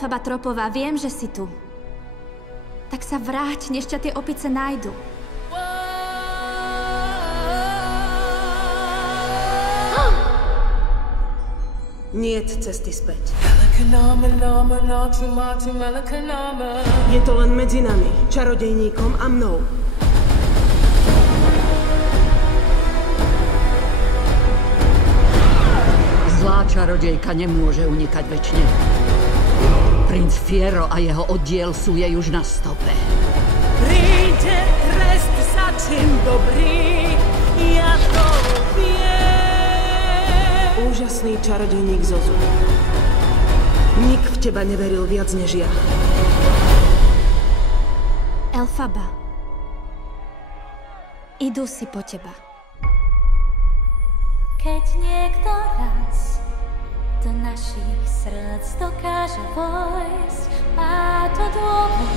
Elfaba Tropová, viem, že si tu. Tak sa vráť, než ťa tie opice nájdu. Niet cesty späť. Je to len medzi nami, čarodejníkom a mnou. Zlá čarodejka nemôže unikať večne. Princ Fiero a jeho oddiel sú jej už na stope. Príde trest za čin dobrý, ja to viem. Úžasný čarodejník Zozu. Nik v teba neveril viac než ja. Elfaba. Idú si po teba. Keď niekto raz do našich srdc dokáže vojsť, má to dôvod.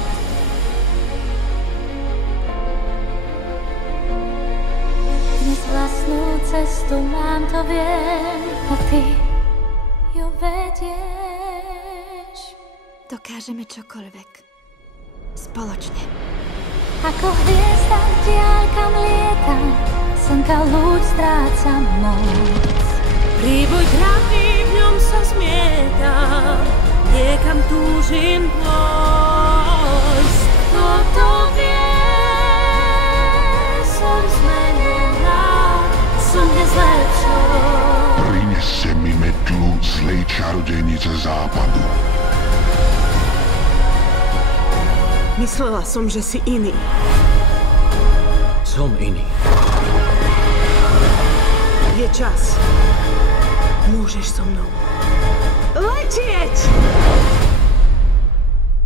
Dnes vlastnú cestu mám, to viem, a ty ju vedieš. Dokážeme čokoľvek. Spoločne. Ako hviezda v diaľkam lietam, slnka lúč stráca moc. Príboj trápny, v ňom sa zmietam, niekam túžim pôjsť. Kto to vie, som zmenená, som dnes lepšou. Prinese mi metlu zlej čarodejnice západu. Myslela som, že si iný. Som iný. Je čas. Môžeš so mnou letieť!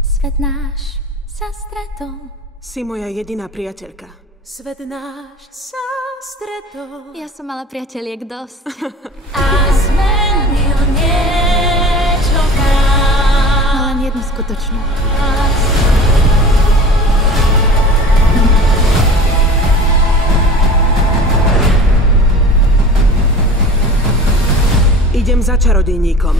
Svet náš sa stretol. Si moja jediná priateľka. Svet náš sa stretol. Ja som mala priateliek dosť. A zmenil niečo v nás. No len jednu skutočnú. Idem za čarodejníkom.